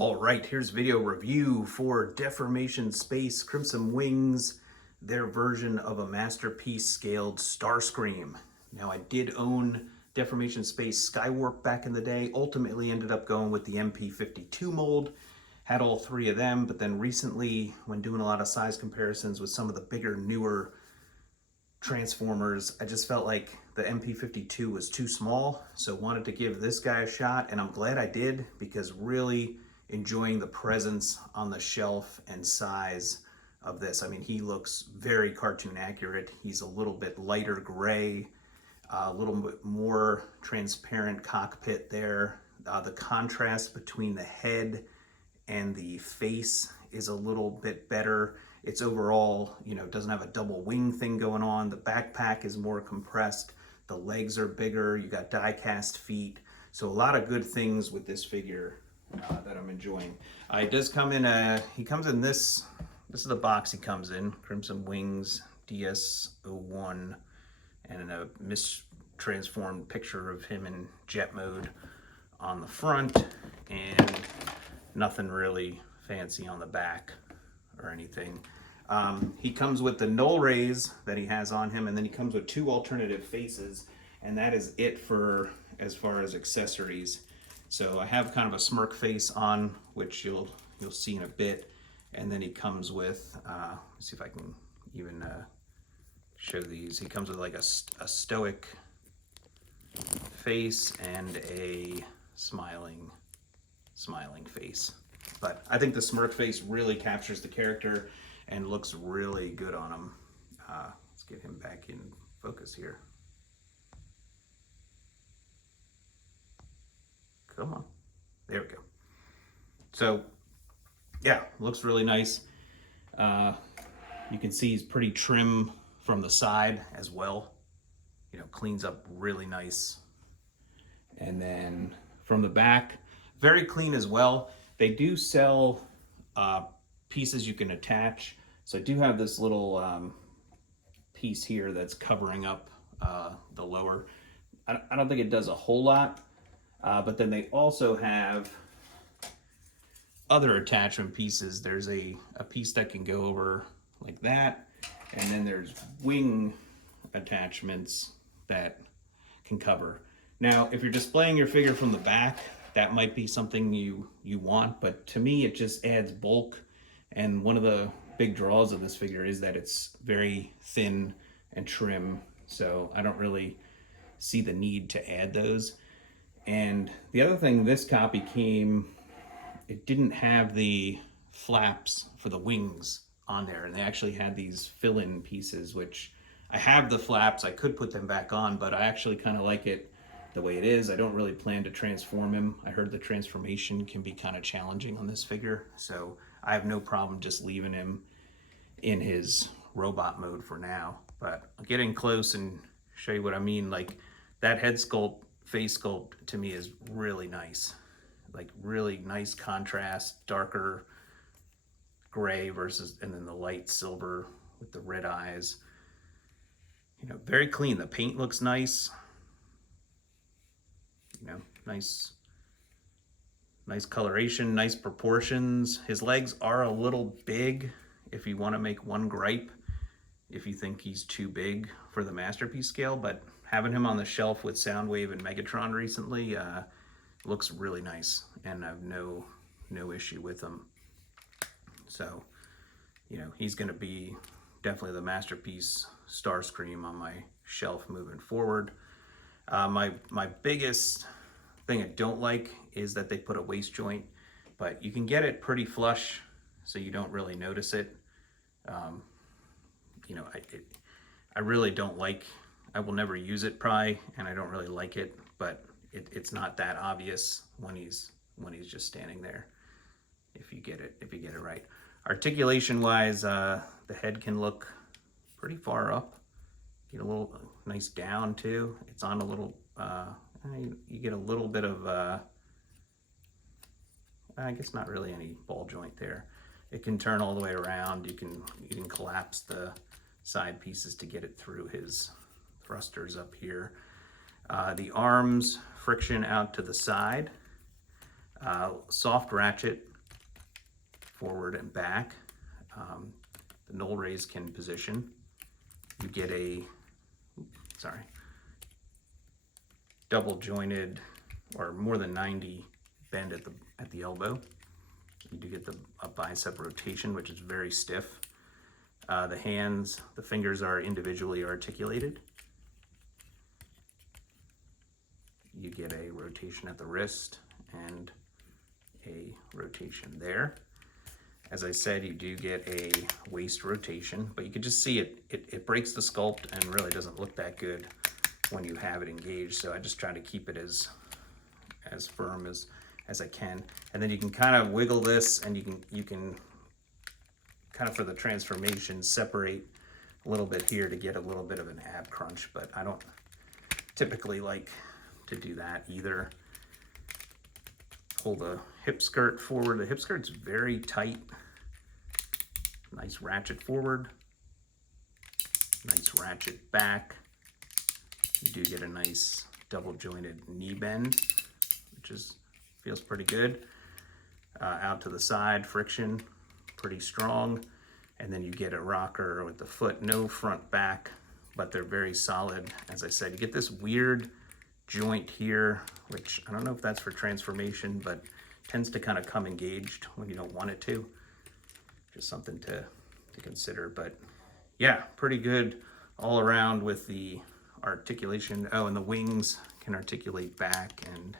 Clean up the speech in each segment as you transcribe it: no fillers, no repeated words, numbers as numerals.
All right, here's video review for Deformation Space Crimson Wings, their version of a masterpiece scaled Starscream. Now, I did own Deformation Space Skywarp back in the day, ultimately ended up going with the MP52 mold, had all three of them, but then recently, when doing a lot of size comparisons with some of the bigger, newer Transformers, I just felt like the MP52 was too small, so wanted to give this guy a shot, and I'm glad I did, because really enjoying the presence on the shelf and size of this. I mean, he looks very cartoon accurate. He's a little bit lighter gray, a little bit more transparent cockpit there. The contrast between the head and the face is a little bit better. It's overall, doesn't have a double wing thing going on. The backpack is more compressed. The legs are bigger. You got die cast feet. So a lot of good things with this figure that I'm enjoying. It does come in he comes in this is the box he comes in, Crimson Wings DS-01, and a mistransformed picture of him in jet mode on the front, and nothing really fancy on the back or anything. He comes with the null rays that he has on him, and then he comes with two alternative faces, and that is it for as far as accessories. So I have kind of a smirk face on, which you'll see in a bit, and then he comes with, let's see if I can even show these. He comes with like a stoic face and a smiling face. But I think the smirk face really captures the character and looks really good on him. Let's get him back in focus here. Come on. There we go. So, yeah, looks really nice. You can see he's pretty trim from the side as well. Cleans up really nice. And then from the back, very clean as well. They do sell pieces you can attach. So I do have this little piece here that's covering up the lower. I don't think it does a whole lot, but then they also have other attachment pieces. There's a piece that can go over like that, and then there's wing attachments that can cover. Now, if you're displaying your figure from the back, that might be something you want, but to me it just adds bulk, and one of the big draws of this figure is that it's very thin and trim, so I don't really see the need to add those. And the other thing, this copy it didn't have the flaps for the wings on there, and they actually had these fill-in pieces, which I have the flaps. I could put them back on, but I actually kind of like it the way it is. I don't really plan to transform him. I heard the transformation can be kind of challenging on this figure, so I have no problem just leaving him in his robot mode for now. But I'll get in close and show you what I mean. Like, that head sculpt, face sculpt, to me is really nice. Like, really nice contrast, darker gray versus, and then the light silver with the red eyes. Very clean. The paint looks nice. Nice coloration, nice proportions. His legs are a little big, if you want to make one gripe, if you think he's too big for the masterpiece scale, but having him on the shelf with Soundwave and Megatron recently looks really nice, and I have no issue with him. So, he's going to be definitely the masterpiece Starscream on my shelf moving forward. My biggest thing I don't like is that they put a waist joint, but you can get it pretty flush, so you don't really notice it. I really don't like. I will never use it probably, and I don't really like it, but it's not that obvious when he's just standing there. If you get it right. Articulation wise, the head can look pretty far up. Get a little nice down too. It's on a little, you get a little bit of, I guess not really any ball joint there. It can turn all the way around. You can collapse the side pieces to get it through his thrusters up here. The arms, friction out to the side. Soft ratchet forward and back. The null raise can position. You get a, double jointed or more than 90 bend at the elbow. You do get a bicep rotation, which is very stiff. The fingers are individually articulated. You get a rotation at the wrist and a rotation there. As I said, you do get a waist rotation, but you can just see it breaks the sculpt and really doesn't look that good when you have it engaged. So I just try to keep it as firm as I can. And then you can kind of wiggle this, and you can kind of, for the transformation, separate a little bit here to get a little bit of an ab crunch, but I don't typically like to do that either. Pull the hip skirt forward. The hip skirt's very tight. Nice ratchet forward. Nice ratchet back. You do get a nice double jointed knee bend, which feels pretty good. Out to the side, friction, pretty strong. And then you get a rocker with the foot, no front back, but they're very solid. As I said, you get this weird joint here, which I don't know if that's for transformation, but tends to kind of come engaged when you don't want it to. Just something to consider. But yeah, pretty good all around with the articulation. Oh, and the wings can articulate back, and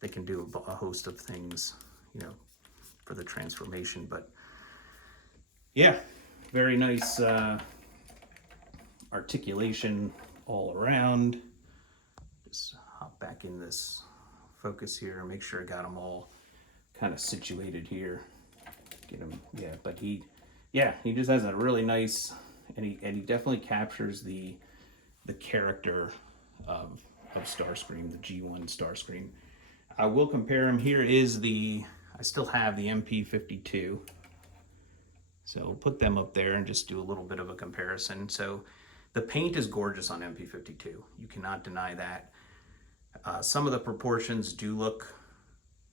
they can do a host of things, for the transformation. But yeah, very nice articulation all around. Just hop back in this focus here and make sure I got them all kind of situated here. Get him, yeah. But he just has a really nice, and he definitely captures the character of Starscream, the G1 Starscream. I will compare him. Here is I still have the MP52. So we'll put them up there and just do a little bit of a comparison. So the paint is gorgeous on MP52. You cannot deny that. Some of the proportions do look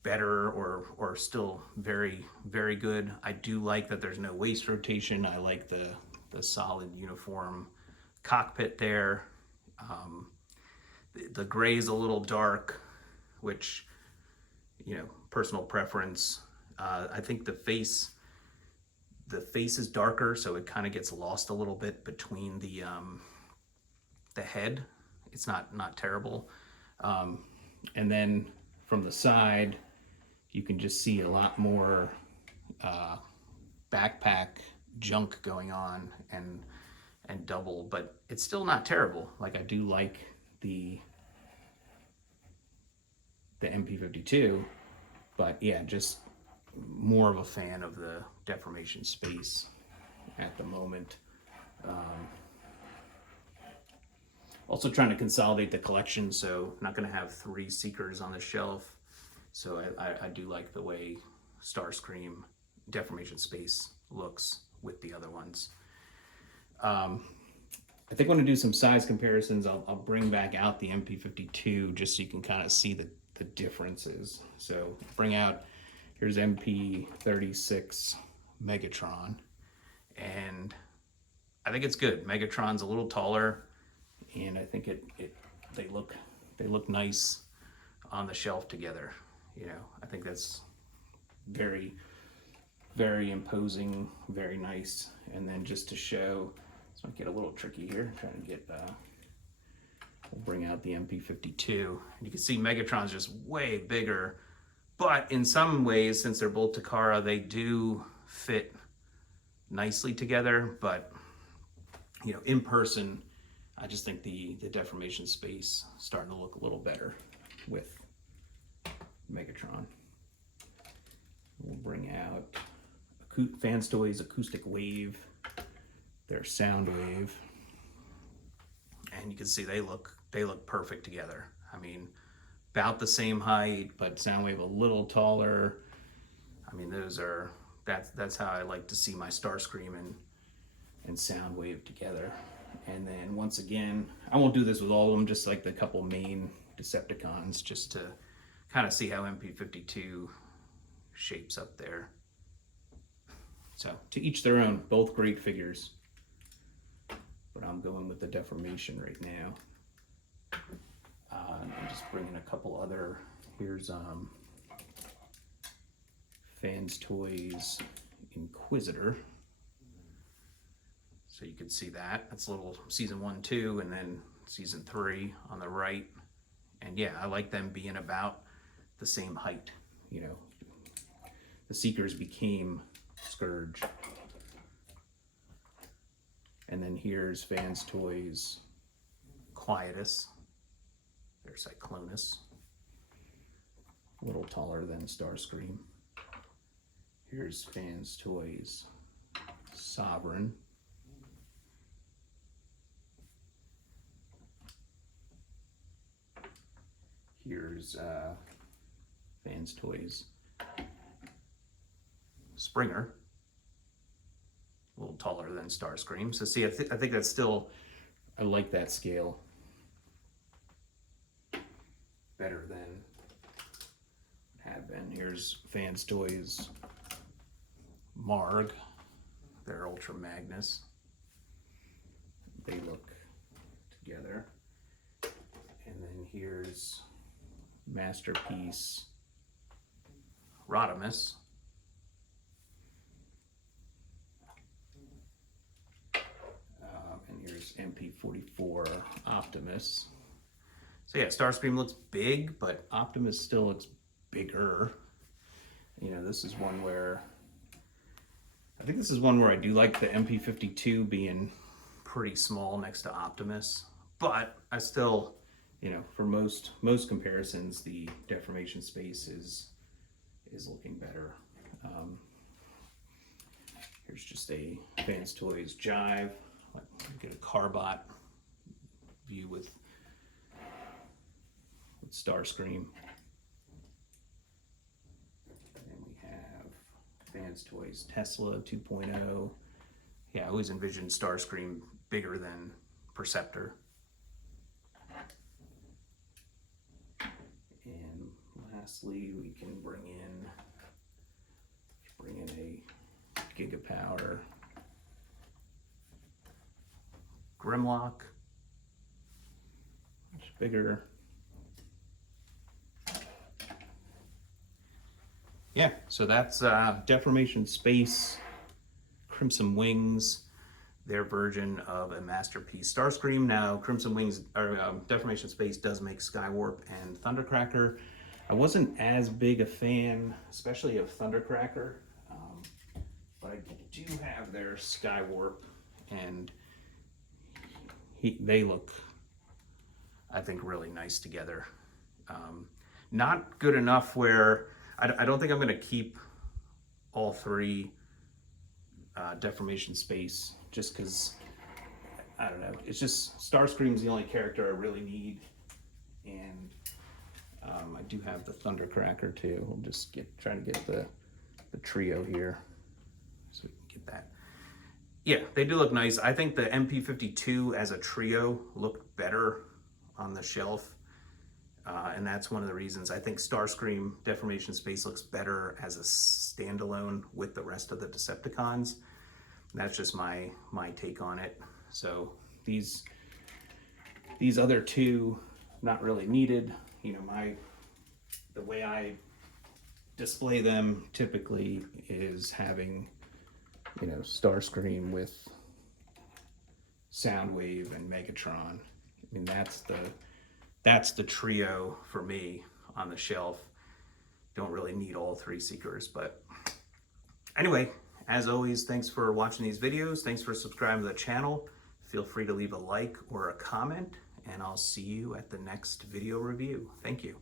better or still very, very good. I do like that there's no waist rotation. I like the solid uniform cockpit there. The gray is a little dark, which, personal preference. I think the face is darker, so it kind of gets lost a little bit between the head. It's not terrible. And then from the side, you can just see a lot more backpack junk going on and double, but it's still not terrible. Like, I do like the MP52, but yeah, just more of a fan of the Deformation Space at the moment. Also trying to consolidate the collection, so not going to have 3 Seekers on the shelf. So I do like the way Starscream Deformation Space looks with the other ones. I think I'm going to do some size comparisons. I'll bring back out the MP52 just so you can kind of see the differences. So here's MP36 Megatron, and I think it's good. Megatron's a little taller, and I think they look nice on the shelf together. I think that's very, very imposing, very nice. And then just to show, this might get a little tricky here. I'm trying to get, we'll bring out the MP52. And you can see Megatron's just way bigger, but in some ways, since they're both Takara, they do fit nicely together. But, in person, I just think the Deformation Space starting to look a little better with Megatron. We'll bring out Fans Toys Acoustic Wave, their Sound Wave, and you can see they look perfect together. I mean, about the same height, but Soundwave a little taller. I mean, that's how I like to see my Starscream and Soundwave together. And then once again, I won't do this with all of them, just like the couple main Decepticons, just to kind of see how MP52 shapes up there. So to each their own, both great figures. But I'm going with the Deformation right now. And I'm just bringing a couple other. Here's Fans Toys Inquisitor. So you can see that. That's a little season 1, 2, and then season 3 on the right. And yeah, I like them being about the same height. You know, the Seekers became Scourge. And then here's Fans Toys Quietus. There's Cyclonus. A little taller than Starscream. Here's Fans Toys Sovereign. Here's Fans Toys Springer. A little taller than Starscream. So see, I think that's still, I like that scale better than it had been. Here's Fans Toys Marg. They're Ultra Magnus. They look together. And then here's Masterpiece Rodimus. And here's MP44 Optimus. So yeah, Starscream looks big, but Optimus still looks bigger. You know, this is one where, I think this is one where I do like the MP52 being pretty small next to Optimus, but I still, you know, for most comparisons, the Deformation Space is looking better. Here's just a Fans Toys Jive. Get a Carbot view with Starscream. And then we have Fans Toys Tesla 2.0. Yeah, I always envisioned Starscream bigger than Perceptor. And lastly, we can bring in a Gigapowder Grimlock, much bigger. Yeah, so that's Deformation Space, Crimson Wings, their version of a Masterpiece Starscream. Now, Crimson Wings, or Deformation Space does make Skywarp and Thundercracker. I wasn't as big a fan, especially of Thundercracker, but I do have their Skywarp, and they look, I think, really nice together. Not good enough where, I don't think I'm going to keep all three Deformation Space, just because, I don't know, it's just Starscream's the only character I really need, and I do have the Thundercracker too. We'll just try to get the trio here so we can get that. Yeah, they do look nice. I think the MP52 as a trio looked better on the shelf. And that's one of the reasons I think Starscream Deformation Space looks better as a standalone with the rest of the Decepticons. That's just my take on it. So these other two, not really needed. You know, the way I display them typically is having, you know, Starscream with Soundwave and Megatron. I mean, that's the trio for me on the shelf. Don't really need all three Seekers, but anyway, as always, thanks for watching these videos. Thanks for subscribing to the channel. Feel free to leave a like or a comment, and I'll see you at the next video review. Thank you.